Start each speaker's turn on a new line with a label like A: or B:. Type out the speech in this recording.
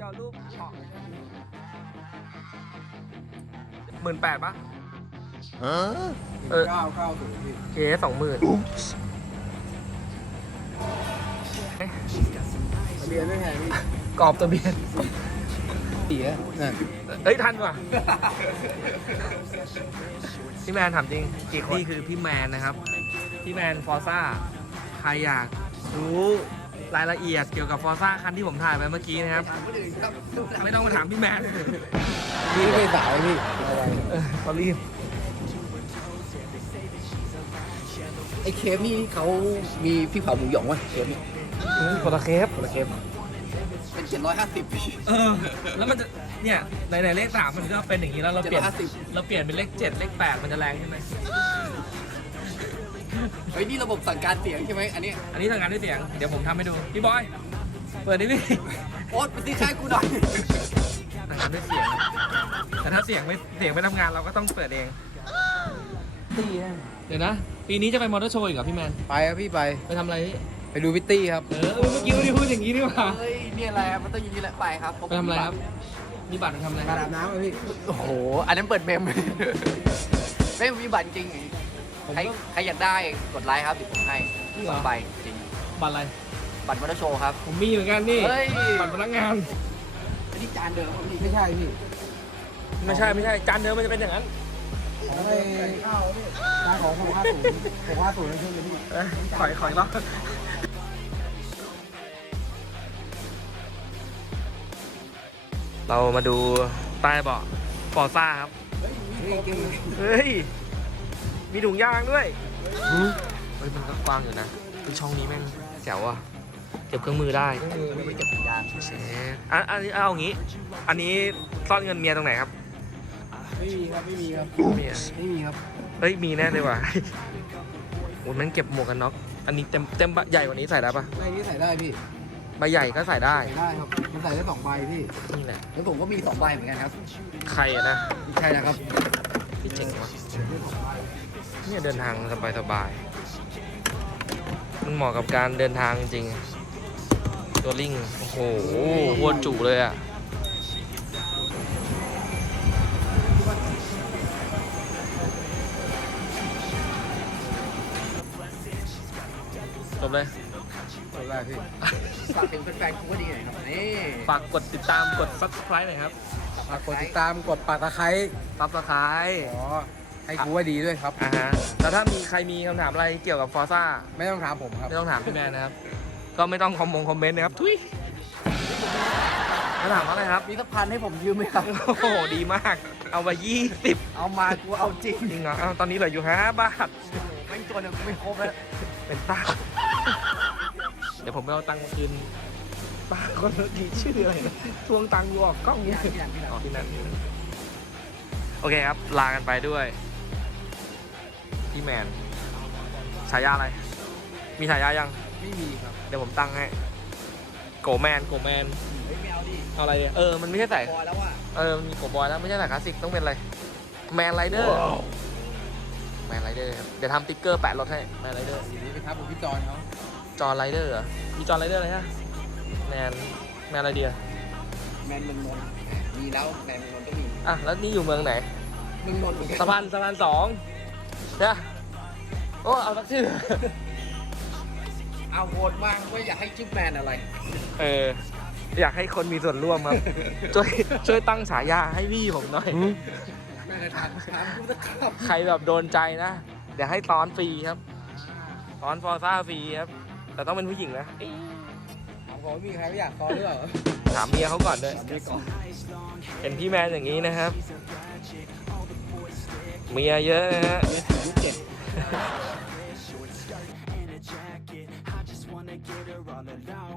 A: เอารูปออก18,000 ป่ะ
B: 990พี่
A: เค20,000
B: ทะเบียนไม่แพงพี่
A: กรอบทะเบียน
B: เสียนั่น
A: เอ้ยทันว่ะพี่แมนถามจริงกี่คนนี่คือพี่แมนนะครับพี่แมนฟอร์ซ่าใครอยากรู้รายละเอียดเกี่ยวกับฟอร์ซ่าคันที่ผมถ่ายไปเมื่อกี้นะครับไม่ต้องมาถามพี่แมน
B: พี่ไม่สายพี่
A: เขารีบ
B: ไอ้เคฟนี่เขามีพี่เผาหมูหยองวะเคฟนี่
A: คนละเคป
B: คนละเคฟเป็น750พี่
A: แล้วมันจะเนี่ยในเลข3มันก็เป็นอย่างนี้แล้วเราเปลี่ยน
B: 750
A: เราเปลี่ยนเป็นเลข7เลข8มันจะแรงใช่ไหม
B: เฮ้ยนี่ระบบสั่งการเสียงใช่ไหมอันนี้
A: อันนี้ทำงานด้วยเสียงเดี๋ยวผมทำให้ดูพี่บอยเปิดดิพี่
B: โอ๊ตไปซื้อค่ายกูหน่อย
A: ทำงานด้วยเสียงแต่ถ้าเสียงไม่ทำงานเราก็ต้องเปิดเอง
B: ตี้
A: เดี๋ยวนะปีนี้จะไปมอเตอร์โชว์อีกเหรอพี่แมน
B: ไปครับพี่ไป
A: ไปทำอะไรพี่
B: ไปดูพิตตี้ครับ
A: เมื่อกี้ไม่ได้พูดอย่างนี้ดีกว่า
B: เฮ้ยนี่อะไรครับมันต้องอย่างนี้แหละไปครับ
A: ไปทำอะไรครับมีบัตรไปทำอะไร
B: การอาบน้ำพี่โอ้โหอันนั้นเปิดเมมไม่มีบัตรจริงใครอยากได้กดไลค์ครับเดี๋ยวผมให้2 ใบจริง
A: บัตรอะไร
B: บัตรมอเตอร์โชว์ครับ
A: ผมมีเหมือนกันนี่
B: เฮ้ย
A: บัตรพนักงาน
B: อันนี้จานเดิมครับพี่ไม่ใช่พี่
A: ไม่ใช่จานเดิมมันจะเป็นอย่างนั้น
B: ของไอ้จานของ650นั่นคือพี่
A: ขอยรอบเรามาดูใต้เบาะฟอร์ซ่าครับ เฮ้ย มีถุงยางด้วย เฮ้ย มันก็กว้างอยู่นะคือช่องนี้แม่งแจ๋วอ่ะ เก็บเครื่องมือได้
B: ไม่เก็บยาง
A: เชฟอันนี้เอาอย่างงี้ อันนี้ซ่อนเงินเมียตรงไหนครับ
B: ไม่มีครับไม่มีครับ
A: เมีย
B: ไม่มีครับ
A: เฮ้ย มีแน่เลยว่ะโอ้ยมันเก็บหมวกกันน็อก อันนี้เต็มใหญ่กว่านี้ใส่ได้ปะ
B: ใบนี้ใส่ได้พี่
A: ใบใหญ่ก็ใส่ได้
B: ใส่ได้ครับมันใส่ได้2 ใบพี่
A: นี่แหละ
B: แล้วผมก็มี2 ใบเหมือนกันครับ
A: ใครอะนะ
B: ใช่นะครับ
A: พี่เจ๋งวะเนี่ยเดินทางสบายๆมันเหมาะกับการเดินทางจริงๆตัวลิงโอ้โหหัวจุเลยอ่ะจบเลย
B: ได้พี่ฝากถึงแฟนๆกูก็ดีหน่อยครับนี่
A: ฝากกดติดตามกด subscribe หน่อยครับ
B: ฝากกดติดตามกดปากตะไคร้
A: subscribe
B: ขอให้กูว่าดีด้วยครับ
A: ฮะแต่ถ้ามีใครมีคำถามอะไรเกี่ยวกับฟอร์ซ่า
B: ไม่ต้องถามผมครับ
A: ไม่ต้องถามพี่แมนนะครับ ก็ไม่ต้องคอมเมนต์นะครับ ทุยมาถามว่าอะไรครับ
B: มีสักพันให้ผมยืมไหมครับ
A: โอ้โห ดีมาก เอาไป20
B: เอามากูเอาจริง
A: จริงเหรออ้าวตอนนี้เหลืออยู่5 บาท
B: ไม่ตัวนึงกูไม่ครบแล้ว
A: เป็นป้า เดี๋ยวผมไปเอาตังค์มาคืนป้าคนเมื่อกี้ชื่ออะไรนะทวงตังค์อยู่ออกกล้องเนี่ยอ๋อที่นั่นโอเคครับ ลากันไปด้วย พี่แมน ฉายาอะไร มีฉายายัง
B: ไม่มีครับ
A: เดี๋ยวผมตั้งให้ โกแมน
B: เฮ้ยไม่เอาดิ
A: เอาอะไรอะมันไม่ใช่ใส่
B: พอแล้วว่ะ
A: มันมีโกบอยแล้วไม่ใช่ใส่คลาสสิกต้องเป็นอะไร แมนไรเดอร์แมนไรเดอร์ครับเดี๋ยวทำติ๊กเกอร์แปะรถให้แมนไรเดอร์
B: นี่ไปครับผมพี่จอนเขา
A: จอร์ไรเดอร์เหรอมีจอร์ไรเดอร์อะไรฮะแมนอะไรเดีย
B: แมนเมืองนนท์มีแล้วแมนเมืองนนท์ก็มี
A: อ่ะแล้วนี่อยู่เมืองไหน
B: เมืองนนท์เหมือนกัน
A: สะพาน2เนี่ยโอ้เอาสักชื่อ
B: เอาโหวตมาว่าอยากให้ชื่อแมนอะไร
A: อยากให้คนมีส่วนร่วมครับ ช่วยตั้งฉายาให้พี่ผมหน่อย
B: แมนถามกูสักคำ
A: ใครแบบโดนใจนะ เดี๋ยวให้ตอนฟรีครับตอนฟอร์ซ่าฟรีครับ แต่ต้องเป็นผู้หญิงนะ
B: ถามผมมีใครไม่อยากคอหรือเปล่า
A: ถามเมียเขาก่อนด้วย
B: ถามพี่ก่อน
A: เห็นพี่แมนอย่างนี้นะครับ เมียเยอะนะฮะ
B: เนี่ยถึง7
C: and a jacket. I just wanna get her all alone.